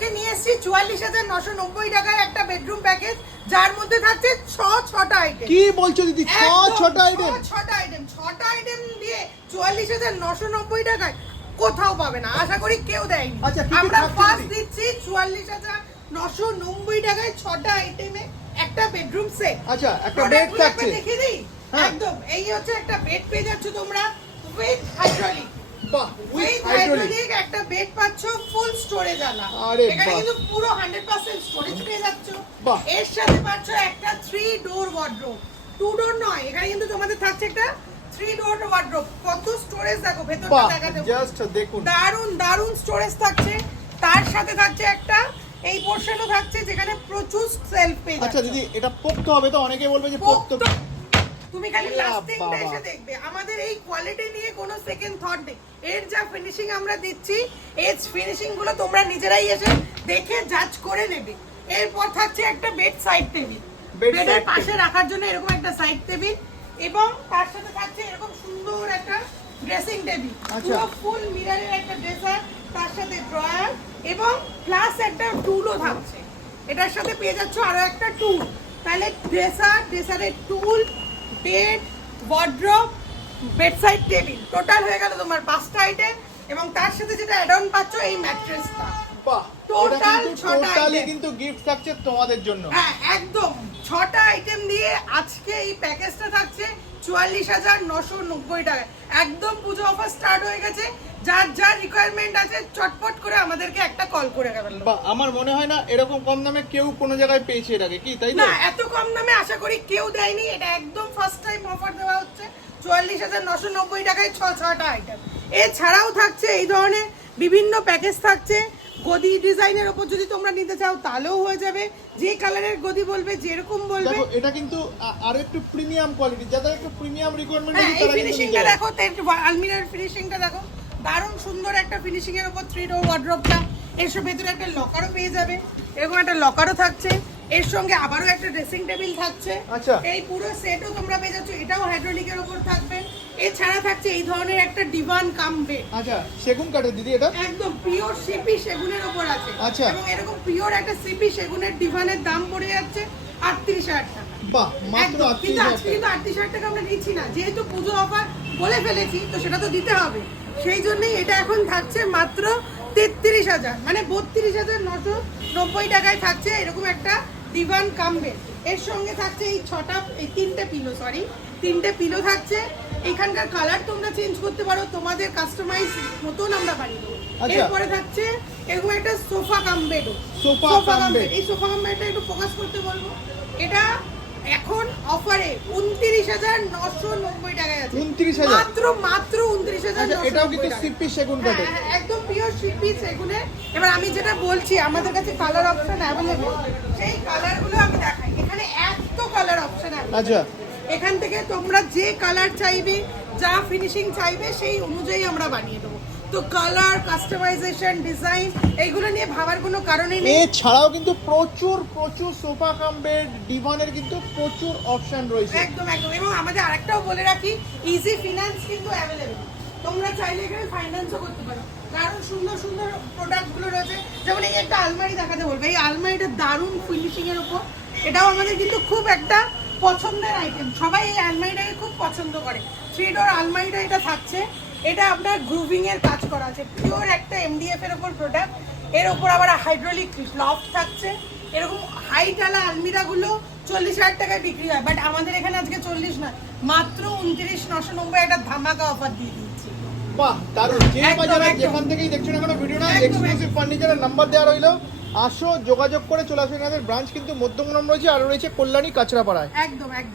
আজকে নিয়ে এসেছি চুয়াল্লিশ হাজার নশো নব্বই টাকায় একটা বেডরুম প্যাকেজ যার মধ্যে থাকছে ছ ছটা আইটেম কি বলছো দিদি? ছ ছটা আইটেম ছটা আইটেম ছটা আইটেম দিয়ে চুয়াল্লিশ হাজার নশো নব্বই টাকায় কোথাও পাবে না। আশা করি কেউ দেয়নি। আচ্ছা, আমরা ফার্স্ট দিচ্ছি চুয়াল্লিশ হাজার নশো নব্বই টাকায় ছটা আইটেমে একটা বেডরুম সেট আচ্ছা একটা বেড থাকছে দেখে দিই। হ্যাঁ। একদম এই হচ্ছে একটা বেড পেয়ে যাচ্ছ তোমরা উইথ হাইড্রোলিক বাহ উইথ উইথ হাইড্রোলিক হাইড্রোলিক একটা বেড পাচ্ছ ফুল স্টোরেজ আলা আরে এখানে কিন্তু পুরো 100% স্টোরেজ পেয়ে যাচ্ছ। এর সাথে পাচ্ছ একটা three door wardrobe two door নয় এখানে কিন্তু তোমাদের থাকছে একটা থ্রি ডোর ওয়ার্ড্রোব কত স্টোরেজ দেখো ভেতরটা বাহ দেখাতে জাস্ট দেখুন। দারুণ দারুণ স্টোরেজ থাকছে। তার সাথে থাকছে একটা এই পোর্শনও থাকছে যেখানে প্রচুর সেলফ পেয়ে আচ্ছা দিদি এটা পোক্ত হবে তো? অনেকে বলবে যে পোক্ত। তুমি খালি লাস্টিংটা এসে দেখবে। আমাদের এই কোয়ালিটি নিয়ে কোনো সেকেন্ড থট নেই। এর যা ফিনিশিং আমরা দিচ্ছি এর ফিনিশিংগুলো তোমরা নিজেরাই এসে দেখে জাজ করে নেবে। এরপর থাকছে একটা বেড সাইড টেবিল বেডের পাশে রাখার জন্য এরকম একটা সাইড টেবিল এবং তার সাথে থাকছে এরকম সুন্দর একটা ড্রেসিং টেবিল আচ্ছা। পুরো ফুল মিররের একটা ড্রেসার তার সাথে ড্রয়ার এবং প্লাস একটা টুলও থাকছে। এটার সাথে পেয়ে যাচ্ছ আরও একটা টুল তাহলে dresser ড্রেসারের tool bed wardrobe bedside table total হয়ে গেল তোমার পাঁচটা আইটেম এবং তার সাথে যেটা অ্যাড অন পাচ্ছ এই ম্যাট্রেসটা কিন্তু ছটা টোটালি কিন্তু গিফট থাকছে তোমাদের জন্য। হ্যাঁ একদম। ছটা আইটেম দিয়ে আজকে এই প্যাকেজটা থাকছে চুয়াল্লিশ হাজার নশো নব্বই একদম পুজো অফার স্টার্ট হয়ে গেছে। যার যার রিকোয়ারমেন্ট আছে চটপট করে আমাদেরকে একটা কল করে বা আমার মনে হয় না এরকম কম দামে কেউ কোনো জায়গায় পেয়েছে এর আগে কি তাই না এত কম দামে আশা করি কেউ দেয়নি। এটা একদম ফার্স্ট টাইম অফার দেওয়া হচ্ছে। চুয়াল্লিশ হাজার নশো নব্বই টাকায় ছ ছটা আইটেম এছাড়াও থাকছে এই ধরনের বিভিন্ন প্যাকেজ থাকছে। গদি ডিজাইনের ওপর যদি তোমরা নিতে চাও তাহলেও হয়ে যাবে। যে কালারের গদি বলবে যেরকম বলবে। এটা কিন্তু আরও একটু প্রিমিয়াম কোয়ালিটি যাদের একটু প্রিমিয়াম রিকোয়ারমেন্ট হ্যাঁ এই ফিনিশিংটা দেখো আলমিরার ফিনিশিংটা দেখো। দারুণ সুন্দর একটা ফিনিশিং এর উপর থ্রি ডোর ওয়ার্ড্রপটা এর সব ভেতরে একটা লকারও পেয়ে যাবে এরকম একটা লকারও থাকছে। এর সঙ্গে আবারও একটা ড্রেসিং টেবিল থাকছে। আচ্ছা। এই পুরো সেটও তোমরা পেয়ে যাচ্ছ। এটাও হাইড্রোলিকের উপর থাকবে। এছাড়া থাকছে এই ধরনের একটা ডিভান কাম বেড আচ্ছা সেগুন কাঠের দিদি এটা? একদম পিওর সিপি সেগুনের উপর আছে। আচ্ছা। এবং এরকম পিওর একটা সিপি সেগুনের ডিভানের দাম পড়ে যাচ্ছে আটত্রিশ হাজার টাকা। বাহ মাত্র কিন্তু আজকে কিন্তু আটত্রিশ হাজার টাকা আমরা নিচ্ছি না। যেহেতু পুজো অফার বলে ফেলেছি তো সেটা তো দিতে হবে। সেই জন্যই এটা এখন থাকছে মাত্র তেত্রিশ হাজার। মানে বত্রিশ হাজার নশো নব্বই টাকায় থাকছে এরকম একটা ডিভান কামবে। এর সঙ্গে থাকছে এই ছটা এই তিনটে পিলো সরি তিনটে পিলো থাকছে। এখানকার কালার তোমরা চেঞ্জ করতে পারো তোমাদের কাস্টমাইজ মতন আমরা বানিয়ে দেবো। আচ্ছা। এরপরে থাকছে এরকম একটা সোফা কাম বেডও সোফা কাম বেড। এই সোফা কাম বেডটা একটু ফোকাস করতে বলব। এটা এখন অফারে উনত্রিশ হাজার নশো নব্বই টাকায় আছে। 29,000 মাত্র মাত্র উনত্রিশ হাজার আচ্ছা এটাও কিন্তু সিপি সেগুন কাঠের হ্যাঁ, একদম পিওর শিল্পী সেগুনের এবার আমি যেটা বলছি আমাদের কাছে কালার অপশন অ্যাভেলেবল সেই কালারগুলো আমি দেখাই। এখানে এত কালার অপশন আচ্ছা। এখান থেকে তোমরা যে কালার চাইবে যা ফিনিশিং চাইবে সেই অনুযায়ী আমরা বানিয়ে দেবো। তো কালার কাস্টমাইজেশন ডিজাইন এইগুলো নিয়ে ভাবার কোনো কারণই নেই। এছাড়াও কিন্তু প্রচুর প্রচুর সোফা কাম বেড ডিভানের কিন্তু প্রচুর অপশন রয়েছে। একদম একদম। এবং আমাদের আরেকটাও বলে রাখি ইজি ফিনান্স কিন্তু অ্যাভেলেবেল তোমরা চাইলে এখানে ফাইন্যান্সও করতে পারো। দারুণ সুন্দর সুন্দর প্রোডাক্টগুলো রয়েছে। যেমন এই একটা আলমারি দেখাতে বলবে। এই আলমারিটা দারুণ ফিনিশিং এর উপর। এটাও আমাদের কিন্তু খুব একটা পছন্দের আইটেম সবাই এই আলমারিটাকে খুব পছন্দ করে। থ্রি ডোর আলমারিটা এটা থাকছে। এটা আপনার গ্রুভিং এর কাজ করা আছে। পিওর একটা এমডিএফ এর উপর প্রোডাক্টের উপর আবার হাইড্রোলিক লফট থাকছে। এরকম হাইটালা আলমিরাগুলো চল্লিশ হাজার টাকায় বিক্রি হয়। বাট আমাদের এখানে আজকে চল্লিশ না মাত্র উনত্রিশ নশো নব্বই একটা ধামাকা অফার দিয়ে দিচ্ছি। বাহ দারুণ। যে একদম, বাজারে যেখান থেকেই দেখছ না কোনো ভিডিও না এক্সক্লুসিভ ফার্নিচারের নাম্বার দেওয়া রইল। আসো যোগাযোগ করে চলে আসবে এনাদের ব্রাঞ্চ কিন্তু মধ্যমগ্রাম রয়েছে আর রয়েছে কল্যাণী কাঁচরাপাড়ায়। একদম একদম।